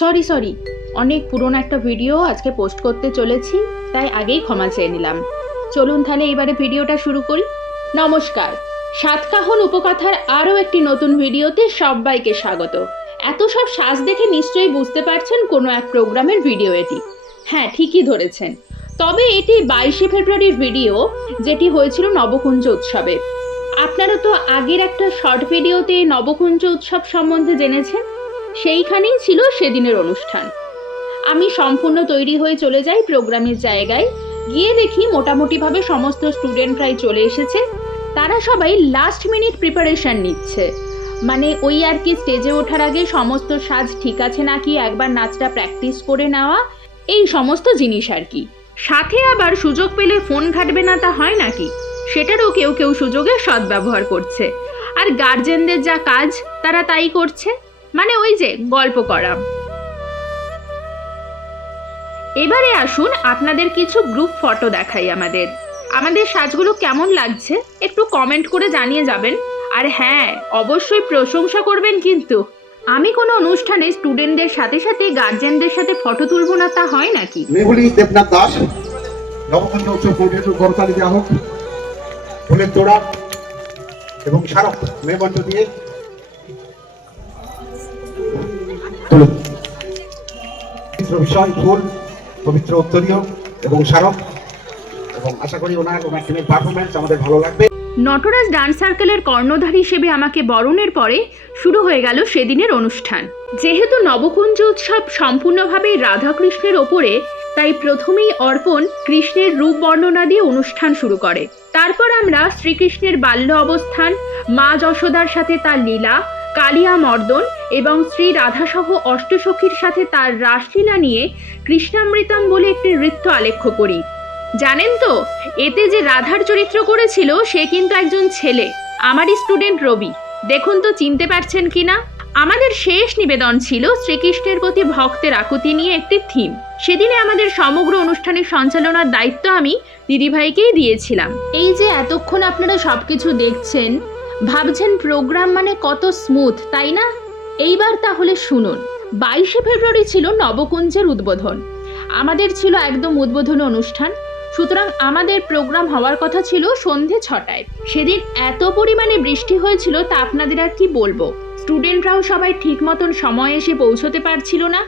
Sorry অনেক পুরনো একটা ভিডিও আজকে পোস্ট করতে চলেছি, তাই আগেই ক্ষমা চেয়ে নিলাম। চলুন তাহলে এবারে ভিডিওটা শুরু করি। নমস্কার, সাতকাহন উপকথার আরও একটি নতুন ভিডিওতে সবাইকে স্বাগত। এত সব সাজ দেখে নিশ্চয়ই বুঝতে পারছেন কোনো এক প্রোগ্রামের ভিডিও এটি। হ্যাঁ, ঠিকই ধরেছেন। তবে এটি 22শে ফেব্রুয়ারির ভিডিও, যেটি হয়েছিল নবকুঞ্জ উৎসবে। আপনারা তো আগের একটা শর্ট ভিডিওতে নবকুঞ্জ উৎসব সম্বন্ধে জেনেছেন, সেইখানেই ছিল সেদিনের অনুষ্ঠান। আমি সম্পূর্ণ তৈরি হয়ে চলে যাই প্রোগ্রামের জায়গায়। গিয়ে দেখি মোটামুটিভাবে সমস্ত স্টুডেন্টরাই চলে এসেছে। তারা সবাই লাস্ট মিনিট প্রিপারেশন নিচ্ছে, মানে ওই আর কি, স্টেজে ওঠার আগে সমস্ত সাজ ঠিক আছে নাকি একবার নাচটা প্র্যাকটিস করে নেওয়া, এই সমস্ত জিনিস আর কি। সাথে আবার সুযোগ পেলে ফোন ঘাটবে না তা হয় নাকি, সেটারও কেউ কেউ সুযোগের সদ্ব্যবহার করছে। আর গার্জেনদের যা কাজ তারা তাই করছে, মানে ওই যে গল্প করা। এবারে আসুন আপনাদের কিছু গ্রুপ ফটো দেখাই। আমাদের সাজগুলো কেমন লাগছে একটু কমেন্ট করে জানিয়ে যাবেন। আর হ্যাঁ, অবশ্যই প্রশংসা করবেন কিন্তু। আমি কোনো অনুষ্ঠানে স্টুডেন্টদের সাথে সাথে গার্জেনদের সাথে ফটো তুলবো না তা হয় নাকি? মেহুলি দেবনাথ দাস, নবকুঞ্জ উৎসব কমিটির করতালি দেওয়া হোক। ফুলের তোড়া এবং স্মারক মেমন্ত দিয়ে তুলুন। পবিত্র বিষয় ফুল, পবিত্র উত্তরীয় এবং স্মারক, এবং আশা করি ওনার টিমের পারফরমেন্স আমাদের ভালো লাগবে। নটরাজ ডান্স সার্কেলের কর্ণধার হিসেবে আমাকে বরণের পরে শুরু হয়ে গেল সেদিনের অনুষ্ঠান। যেহেতু নবকুঞ্জ উৎসব সম্পূর্ণভাবেই রাধাকৃষ্ণের ওপরে, তাই প্রথমেই অর্পণ কৃষ্ণের রূপ বর্ণনা দিয়ে অনুষ্ঠান শুরু করে। তারপর আমরা শ্রীকৃষ্ণের বাল্য অবস্থান, মা যশোদার সাথে তার লীলা, কালিয়া মর্দন এবং শ্রী রাধাসহ অষ্টসখীর সাথে তার রাসলীলা নিয়ে কৃষ্ণামৃতম বলে একটি নৃত্য আলেখ্য করি। জানেন তো, এতে যে রাধার চরিত্র করেছিল সে কিন্তু একজন ছেলে, আমারই স্টুডেন্ট রবি। দেখুন তো চিনতে পারছেন কিনা। আমাদের শেষ নিবেদন ছিল শ্রীকৃষ্ণের প্রতি ভক্তের আকুতি নিয়ে একটি থিম। সেদিনে আমাদের সমগ্র অনুষ্ঠানের সঞ্চালনার দায়িত্ব আমি দিদিভাইকেই দিয়েছিলাম। এই যে এতক্ষণ আপনারা সবকিছু দেখছেন, ভাবছেন প্রোগ্রাম মানে কত স্মুথ, তাই না? এইবার তাহলে শুনুন। 22শে ফেব্রুয়ারি ছিল নবকুঞ্জের উদ্বোধন। আমাদের ছিল একদম উদ্বোধনী অনুষ্ঠান, সুতরাং আমাদের প্রোগ্রাম হওয়ার কথা ছিল সন্ধে 6টায়। সেদিন এত পরিমাণে বৃষ্টি হয়েছিল তা আপনাদের আর কি বলবো। স্টুডেন্টরাও সবাই ঠিক মতন সময়ে এসে পৌঁছতে পারছিল না,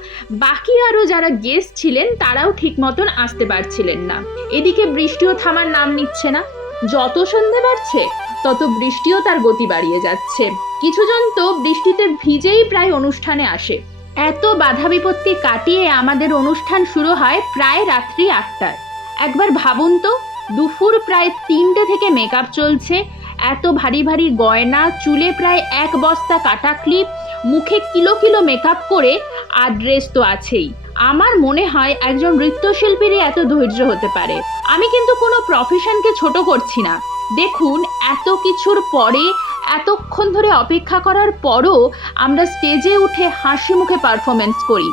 বাকি আরও যারা গেস্ট ছিলেন তারাও ঠিক মতন আসতে পারছিলেন না। এদিকে বৃষ্টিও থামার নাম নিচ্ছে না, যত সন্ধে বাড়ছে তত বৃষ্টিও তার গতি বাড়িয়ে যাচ্ছে। কিছুজন তো বৃষ্টিতে ভিজেই প্রায় অনুষ্ঠানে আসে। এত বাধা বিপত্তি কাটিয়ে আমাদের অনুষ্ঠান শুরু হয় প্রায় রাত্রি 8টায়। একবার ভাবুন তো, দুপুর প্রায় 3টে থেকে মেকআপ চলছে, এত ভারী ভারী গয়না, চুলে প্রায় 1 বস্তা কাটা ক্লিপ, মুখে কিলো কিলো মেকআপ করে, আর ড্রেস তো আছেই। আমার মনে হয় একজন নৃত্যশিল্পীরই এত ধৈর্য হতে পারে। আমি কিন্তু কোনো প্রফেশনকে ছোট করছি না। দেখুন, এত কিছুর পরে, এতক্ষণ ধরে অপেক্ষা করার পরও আমরা স্টেজে উঠে হাসি মুখে পারফরমেন্স করি।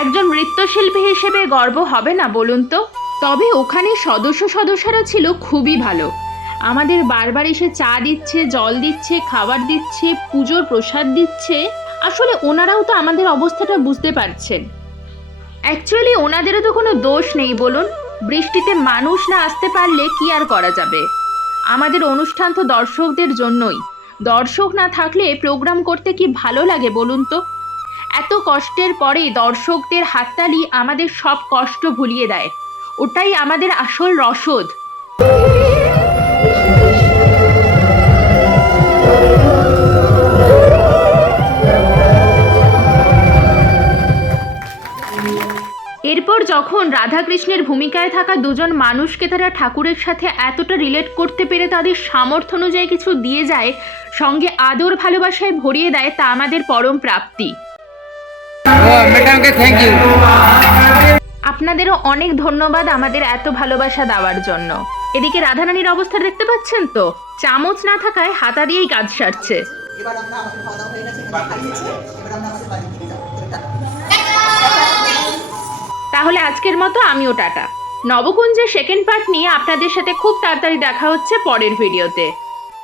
একজন নৃত্যশিল্পী হিসেবে গর্ব হবে না বলুন তো? তবে ওখানে সদস্যরা ছিল খুবই ভালো। আমাদের বারবার এসে চা দিচ্ছে, জল দিচ্ছে, খাবার দিচ্ছে, পুজোর প্রসাদ দিচ্ছে। আসলে ওনারাও তো আমাদের অবস্থাটা বুঝতে পারছেন। অ্যাকচুয়ালি ওনাদেরও তো কোনো দোষ নেই বলুন। বৃষ্টিতে মানুষ না আসতে পারলে কি আর করা যাবে। আমাদের অনুষ্ঠান তো দর্শকদের জন্যই। দর্শক না থাকলে প্রোগ্রাম করতে কি ভালো লাগে বলুন তো? এত কষ্টের পরে দর্শকদের হাততালি আমাদের সব কষ্ট ভুলিয়ে দেয়। ওটাই আমাদের আসল রসদ। এরপর যখন রাধাকৃষ্ণের ভূমিকায় থাকা দুজন মানুষকে তারা ঠাকুরের সাথে এতটা রিলেট করতে পেরে তাদের সামর্থ্য অনুযায়ী কিছু দিয়ে যায়, সঙ্গে আদর ভালোবাসায় ভরিয়ে দেয়, তা আমাদের পরম প্রাপ্তি। আপনাদেরও অনেক ধন্যবাদ আমাদের এত ভালোবাসা দেওয়ার জন্য। এদিকে রাধারানীর অবস্থা দেখতে পাচ্ছেন তো, চামচ না থাকায় হাতা দিয়েই কাজ সারছে। তাহলে আজকের মতো আমিও টাটা। নবকুঞ্জের সেকেন্ড পার্ট নিয়ে আপনাদের সাথে খুব তাড়াতাড়ি দেখা হচ্ছে পরের ভিডিওতে।